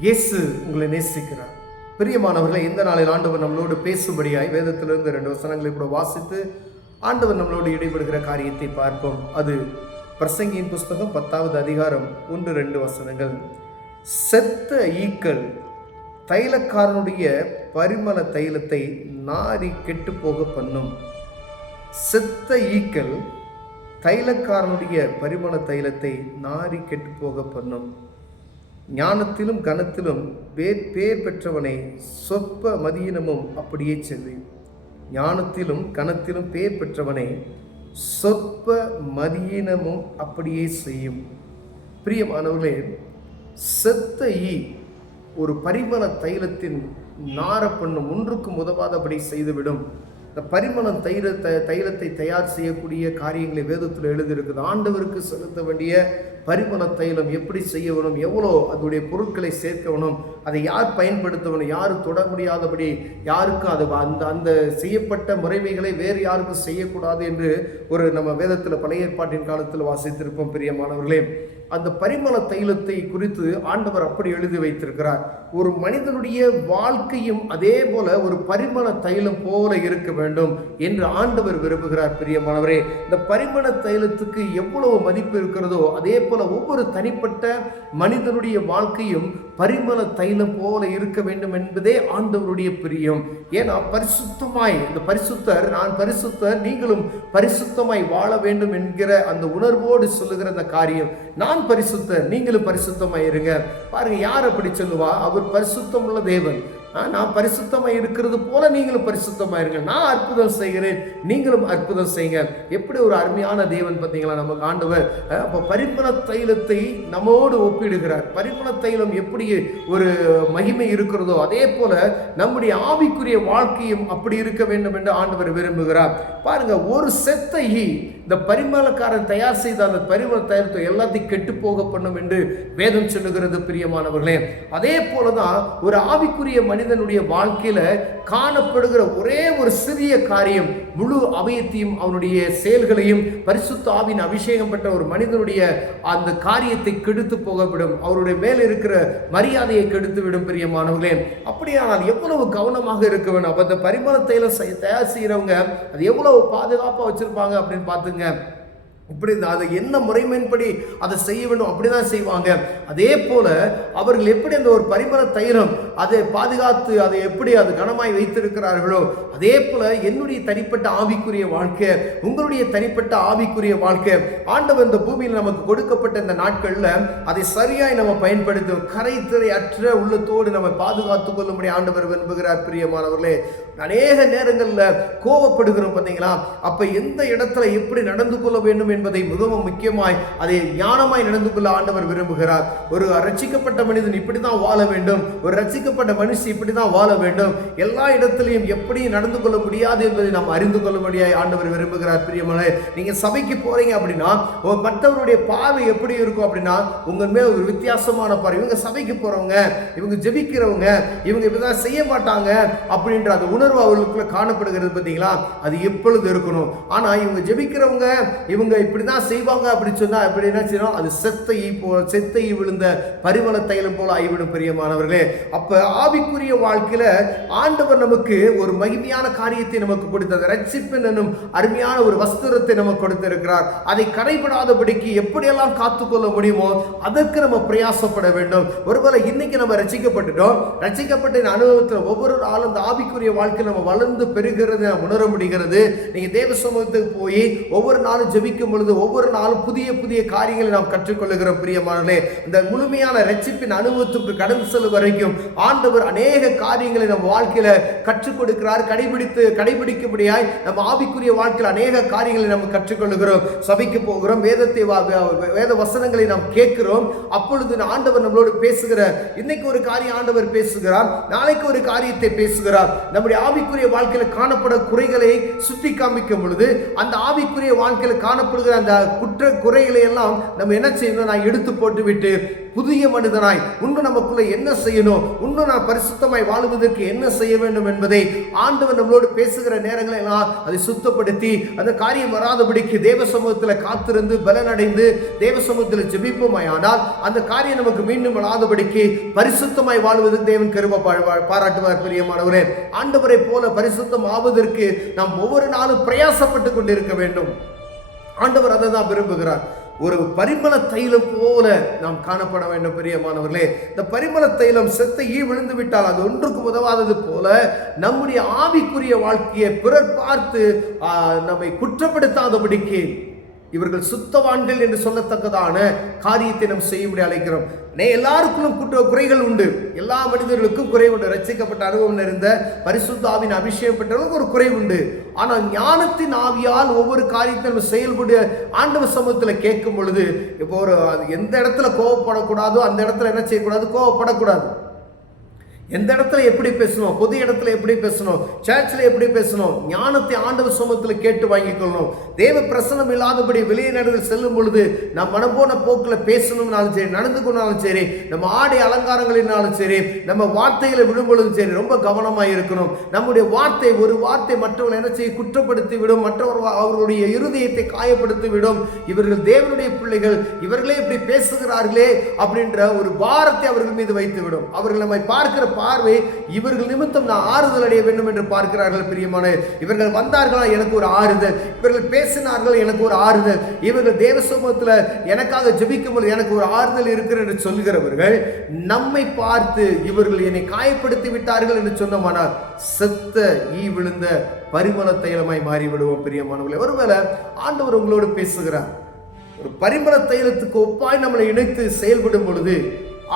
இயேசு உங்களை நேசிக்கிறார். பிரியமானவர்களை, இந்த நாளில் ஆண்டவர் நம்மளோடு பேசும்படியாய் வேதத்திலிருந்து 2 வசனங்களை கூட வாசித்து ஆண்டவர் நம்மளோடு இடைபடுகிற காரியத்தை பார்ப்போம். அது பிரசங்கியின் புஸ்தகம் 10வது அதிகாரம் 1-2 வசனங்கள். செத்த ஈக்கள் தைலக்காரனுடைய பரிமள தைலத்தை நாரி கெட்டு போக பண்ணும். செத்த ஈக்கள் தைலக்காரனுடைய பரிமள தைலத்தை நாரி கெட்டு போக பண்ணும். ஞானத்திலும் கனத்திலும் பேர் பெற்றவனை சொற்ப மதியினமும் அப்படியே செய்யும். ஞானத்திலும் கனத்திலும் பேர் பெற்றவனை சொற்ப மதியினமும் அப்படியே செய்யும். பிரியமானவர்களே, செத்த ஈ ஒரு பரிமள தைலத்தின் நார பண்ணும், ஒன்றுக்கும் உதவாதபடி செய்துவிடும். இந்த பரிமள தைலத்தை தயார் செய்யக்கூடிய காரியங்களை வேதத்தில் எழுதியிருக்குது. ஆண்டவருக்கு செலுத்த வேண்டிய பரிமள தைலம் எப்படி செய்ய வேணும், எவ்வளோ அதனுடைய பொருட்களை சேர்க்க வேணும், அதை யார் பயன்படுத்தணும், யாரும் தொட முடியாதபடி யாருக்கும் அது அந்த செய்யப்பட்ட முறைமைகளை வேறு யாருக்கும் செய்யக்கூடாது என்று ஒரு நம்ம வேதத்தில் பழைய ஏற்பாட்டின் காலத்தில் வாசித்திருப்போம். பிரியமானவர்களே, அந்த பரிமள தைலத்தை குறித்து ஆண்டவர் அப்படி எழுதி வைத்திருக்கிறார். ஒரு மனிதனுடைய வாழ்க்கையும் அதே போல ஒரு பரிமள தைலம் போல இருக்க வேண்டும் என்று ஆண்டவர் விரும்புகிறார். பிரியமானவரே, இந்த பரிமள தைலத்துக்கு எவ்வளவு மதிப்பு இருக்கிறதோ அதே போல ஒவ்வொரு தனிப்பட்ட மனிதனுடைய வாழ்க்கையும் பரிமள தைலம் போல இருக்க வேண்டும் என்பதே ஆண்டவருடைய பிரியம். ஏன்னா பரிசுத்தமாய், இந்த பரிசுத்தர், நான் பரிசுத்தர் நீங்களும் பரிசுத்தமாய் வாழ வேண்டும் என்கிற அந்த உணர்வோடு சொல்லுகிற அந்த காரியம். நான் பரிசுத்தர் நீங்களும் பரிசுத்தமாய் இருங்க. பாருங்க, யார் அப்படி சொல்லுவா? அவர் பரிசுத்தம் உள்ள தேவன். நான் பரிசுத்தமாக இருக்கிறது போல நீங்களும் பரிசுத்தமாக இருங்க. நான் அற்புதம் செய்கிறேன், நீங்களும் அற்புதம் செய்யுங்க. எப்படி ஒரு அருமையான தேவன் பார்த்தீங்களா நமக்கு ஆண்டவர். அப்போ பரிமள தைலத்தை நம்மோடு ஒப்பிடுகிறார். பரிமள தைலம் எப்படி ஒரு மகிமை இருக்கிறதோ அதே போல நம்முடைய ஆவிக்குரிய வாழ்க்கையும் அப்படி இருக்க வேண்டும் என்று ஆண்டவர் விரும்புகிறார். பாருங்க, ஒரு செத்த ஈ இந்த பரிமளக்காரன் தயார் செய்த அந்த பரிமள தைலத்தை எல்லாத்தையும் கெட்டு போக பண்ணும் என்று வேதம் சொல்லுகிறது. பிரியமானவர்களே, அதே போலதான் ஒரு ஆவிக்குரிய மனிதனுடைய வாழ்க்கையில காணப்படுகிற ஒரே ஒரு சிறிய காரியம் முழு அவையத்தையும் அவனுடைய செயல்களையும் பரிசுத்த ஆவியின் அபிஷேகம் பெற்ற ஒரு மனிதனுடைய அந்த காரியத்தை கெடுத்து போகவிடும். அவருடைய மேல் இருக்கிற மரியாதையை கெடுத்து விடும். பிரியமானவர்களே, அப்படியானால் எவ்வளவு கவனமாக இருக்க வேண்டும். அப்ப அந்த பரிமள தைலம் தயார் செய்யறவங்க அது எவ்வளவு பாதுகாப்பா வச்சிருப்பாங்க அப்படின்னு பார்த்துங்க. இப்படி அதை என்ன முறைமையின்படி அதை செய்ய வேண்டும் அப்படிதான் செய்வாங்க. அதே போல அவர்கள் எப்படி அந்த ஒரு பரிமள தைலம் அதை பாதுகாத்து அதை எப்படி அது கனமாய் வைத்திருக்கிறார்களோ அதே போல என்னுடைய தனிப்பட்ட ஆவிக்குரிய வாழ்க்கை, உங்களுடைய தனிப்பட்ட ஆவிக்குரிய வாழ்க்கை ஆண்டவர் இந்த பூமியில் நமக்கு கொடுக்கப்பட்ட இந்த நாட்கள்ல அதை சரியாய் நம்ம பயன்படுத்தும் கரை திரை அற்ற உள்ளத்தோடு நம்ம பாதுகாத்துக் கொள்ளும்படி ஆண்டவர் விரும்புகிறார். பிரியமானவர்களே, அநேக நேரங்களில் கோபப்படுகிறோம் பார்த்தீங்களா? அப்ப எந்த இடத்துல எப்படி நடந்து கொள்ள வேண்டும் என்பதை மிகவும் முக்கியமாய் அதை ஞானமாய் நடந்து கொள்ள ஆண்டவர் விரும்புகிறார். ஒரு ரட்சிக்கப்பட்ட மனிதன் இப்படிதான் வாழ வேண்டும், ஒரு ரட்சிக்கப்பட்ட மனுஷன் இப்படிதான் வாழ வேண்டும், எல்லா இடத்திலையும் எப்படி நடந்து கொள்ள முடியாது என்பதை நாம் அறிந்து கொள்ள முடியாது ஆண்டவர் விரும்புகிறார். பிரியமான, நீங்க சபைக்கு போறீங்க அப்படின்னா மற்றவருடைய பார்வை எப்படி இருக்கும் அப்படின்னா உங்க மேல ஒரு வித்தியாசமான பார்வை. இவங்க சபைக்கு போறவங்க, இவங்க ஜெபிக்கிறவங்க, இவங்க இப்படிதான் செய்ய மாட்டாங்க அப்படின்ற அந்த உணர்வு அவர்களுக்குள்ள காணப்படுகிறது. பார்த்தீங்களா? அது எப்பொழுது இருக்கணும். ஆனா இவங்க ஜெபிக்கிறவங்க இவங்க இப்படிதான் செய்வாங்க அப்படின்னு சொன்னா அப்படி என்ன செய்யணும்? அது செத்த ஈ விழுந்த பரிமள தைலம் போல ஆகிவிடும். பிரியமானவர்களே, அப்ப ஆவிக்குரிய வாழ்க்கையில ஆண்டவர் நமக்கு ஒரு மகிமையான காரியத்தை நமக்கு கொடுத்தது. ரட்சிப்பின் என்னும் அருமையான ஒரு வஸ்திரத்தை நமக்கு கொடுத்திருக்கிறார். அதை கரைபடாதபடிக்கு எப்படியெல்லாம் காத்துக்கொள்ள முடியுமோ அதற்கு நம்ம பிரயாசப்பட வேண்டும். ஒருவேளை இன்னைக்கு நம்ம ரட்சிக்கப்பட்டுட்டோம், ரட்சிக்கப்பட்ட அனுபவத்தில் ஒவ்வொரு ஆளும் அந்த ஆவிக்குரிய வாழ்க்கையில் நம்ம வளர்ந்து பெறுகிறது உணர முடிகிறது. நீங்க தேவ சமூகத்துக்கு போய் ஒவ்வொரு நாளும் ஜெபிக்கும் பொழுது ஒவ்வொரு நாளும் புதிய புதிய காரியங்களை நாம் கற்றுக்கொள்ளுகிறோம். பிரியமானவர்களே, இந்த முழுமையான ரட்சிப்பின் அனுபவத்துக்கு கடந்து செல்லும் வரைக்கும் ஆண்டவர் அநேக காரியங்களை நம்ம வாழ்க்கையில கற்றுக் கொடுக்கிறார். கடைபிடிக்கும்படியாய் நம்ம ஆவிக்குரிய வாழ்க்கையில் அநேக காரியங்களை நம்ம கற்றுக்கொள்ளுகிறோம். சபைக்கு போகிறோம், வேத வசனங்களை நாம் கேட்கிறோம். அப்பொழுது ஆண்டவர் நம்மளோடு பேசுகிற, இன்னைக்கு ஒரு காரியம் ஆண்டவர் பேசுகிறார், நாளைக்கு ஒரு காரியத்தை பேசுகிறார். நம்முடைய ஆவிக்குரிய வாழ்க்கையில காணப்பட குறைகளை சுட்டி காமிக்கும் பொழுது அந்த ஆவிக்குரிய வாழ்க்கையில காணப்படும் காணப்படுகிற அந்த குறைகளை எல்லாம் நம்ம என்ன செய்யணும், நான் எடுத்து போட்டு விட்டு புதிய மனிதனாய் இன்னும் நமக்குள்ள என்ன செய்யணும், இன்னும் நான் பரிசுத்தமாய் வாழுவதற்கு என்ன செய்ய வேண்டும் என்பதை ஆண்டவர் நம்மளோடு பேசுகிற நேரங்களை எல்லாம் அதை சுத்தப்படுத்தி அந்த காரியம் வராதபடிக்கு தேவ சமூகத்தில் காத்திருந்து பலனடைந்து தேவ சமூகத்தில் ஜெபிப்போமாயானால் அந்த காரியம் நமக்கு மீண்டும் வராதபடிக்கு பரிசுத்தமாய் வாழ்வதற்கு தேவன் கிருபை பாராட்டுவார். பிரியமானவரே, ஆண்டவரை போல பரிசுத்தம் ஆவதற்கு நாம் ஒவ்வொரு நாளும் பிரயாசப்பட்டு கொண்டிருக்க வேண்டும். ஆண்டவர் அதை தான் விரும்புகிறார். ஒரு பரிமள தைலம் போல நாம் காணப்பட வேண்டும். பிரியமானவர்களே, இந்த பரிமள தைலம் செத்த விழுந்து விட்டால் அது ஒன்றுக்கு உதவாதது போல நம்முடைய ஆவிக்குரிய வாழ்க்கையை பிறர் பார்த்து நம்மை குற்றப்படுத்தாதபடிக்கு இவர்கள் சுத்தவான்கள் என்று சொல்லத்தக்கதான காரியத்தை நாம் செய்யும்படி அழைக்கிறோம். எல்லாருக்கும் குறைகள் உண்டு, எல்லா மனிதர்களுக்கும் குறை உண்டு. ரட்சிக்கப்பட்ட அனுபவம் நிறைந்த பரிசுத்த ஆவியின் அபிஷேகம் பெற்றவர்களுக்கு ஒரு குறை உண்டு. ஆனால் ஞானத்தின் ஆவியால் ஒவ்வொரு காரியத்தை நம்ம செயல்பட ஆண்டவர் சமூகத்தில் கேட்கும் பொழுது, இப்போ ஒரு எந்த இடத்துல கோவப்படக்கூடாதோ அந்த இடத்துல என்ன செய்யக்கூடாது, கோவப்படக்கூடாது. எந்த இடத்துல எப்படி பேசணும், பொது இடத்துல எப்படி பேசணும், சர்ச்சில் எப்படி பேசணும், ஞானத்தை ஆண்டவர் சமூகத்தில் கேட்டு வாங்கிக் கொள்ளணும். தேவ பிரசனம் இல்லாதபடி வெளியே நடந்து செல்லும் பொழுது நம் மனம் போன போக்கில் பேசணும்னாலும் சரி, நடந்து கொண்டாலும் சரி, நம்ம ஆடை அலங்காரங்களினாலும் சரி, நம்ம வார்த்தைகளை விடும் பொழுதும் சரி, ரொம்ப கவனமாக இருக்கணும். நம்முடைய வார்த்தை ஒரு வார்த்தை மற்றவர்கள் என்ன செய்ய குற்றப்படுத்தி விடும், அவர்களுடைய இருதயத்தை காயப்படுத்தி விடும். இவர்கள் தேவனுடைய பிள்ளைகள், இவர்களே இப்படி பேசுகிறார்களே அப்படின்ற ஒரு பாரத்தை அவர்கள் மீது வைத்து விடும். அவர்கள் நம்மை பார்க்கிற பார்வை இவர்கள் நிமித்தம் நான் ஆறுதல் அடைய வேண்டும் என்று பார்க்கிறார்கள். பிரியமான, இவர்கள் வந்தார்களா எனக்கு ஒரு ஆறுதல், இவர்கள் பேசினார்கள் எனக்கு ஒரு ஆறுதல், இவர்கள் தேவ சமூகத்தில் எனக்காக ஜெபிக்கும் போது எனக்கு ஒரு ஆறுதல் இருக்கிறது என்று சொல்கிறவர்கள் நம்மை பார்த்து இவர்கள் என்னை காயப்படுத்தி விட்டார்கள் என்று சொன்னமானால் செத்த விழுந்த பரிமள தைலமாய் மாறிவிடுவோம். பிரியமானவர்களே, ஒருவேளை ஆண்டவர் உங்களோடு பேசுகிறார், ஒரு பரிமள தைலத்துக்கு ஒப்பாய் நம்மளை இணைத்து செயல்படும் பொழுது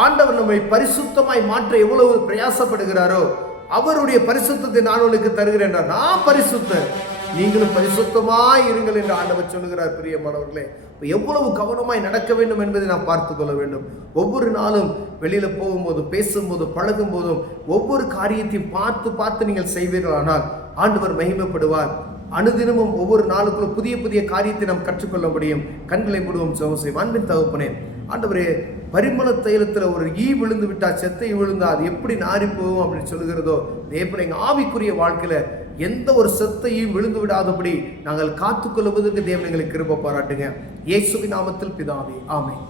ஆண்டவர் நம்மை பரிசுத்தமாய் மாற்ற எவ்வளவு பிரயாசப்படுகிறாரோ அவருடைய பரிசுத்தத்தை நான் உனக்கு தருகிறேன் என்றார். நான் பரிசுத்தர், நீங்களும் பரிசுத்தமாய் இருங்கள் என்று ஆண்டவர் சொல்லுகிறார். பிரியமானவர்களே, எவ்வளவு கவனமாய் நடக்க வேண்டும் என்பதை நாம் பார்த்து கொள்ள வேண்டும். ஒவ்வொரு நாளும் வெளியில போகும்போதும் பேசும்போதும் பழகும் போதும் ஒவ்வொரு காரியத்தையும் பார்த்து பார்த்து நீங்கள் செய்வீர்களானால் ஆண்டவர் மகிமைப்படுவார். அனுதினமும் ஒவ்வொரு நாளுக்குள்ள புதிய புதிய காரியத்தை நாம் கற்றுக்கொள்ள முடியும். கண்களை மூடுவோம், ஜெபம் செய்வோம். அன்பின் தகப்பனே, ஆண்டவரே, பரிமள தைலத்தில் ஒரு விழுந்து விட்டா, செத்தை விழுந்தா அது எப்படி நாரி போகும் அப்படின்னு சொல்லுகிறதோ, தேவனே, எங்கள் ஆவிக்குரிய வாழ்க்கையில எந்த ஒரு செத்தையும் விழுந்து விடாதபடி நாங்கள் காத்துக்கொள்வதற்கு தேவன் எங்களுக்கு கிருபை பாராட்டுங்க. இயேசுவின் நாமத்தில் பிதாவே, ஆமென்.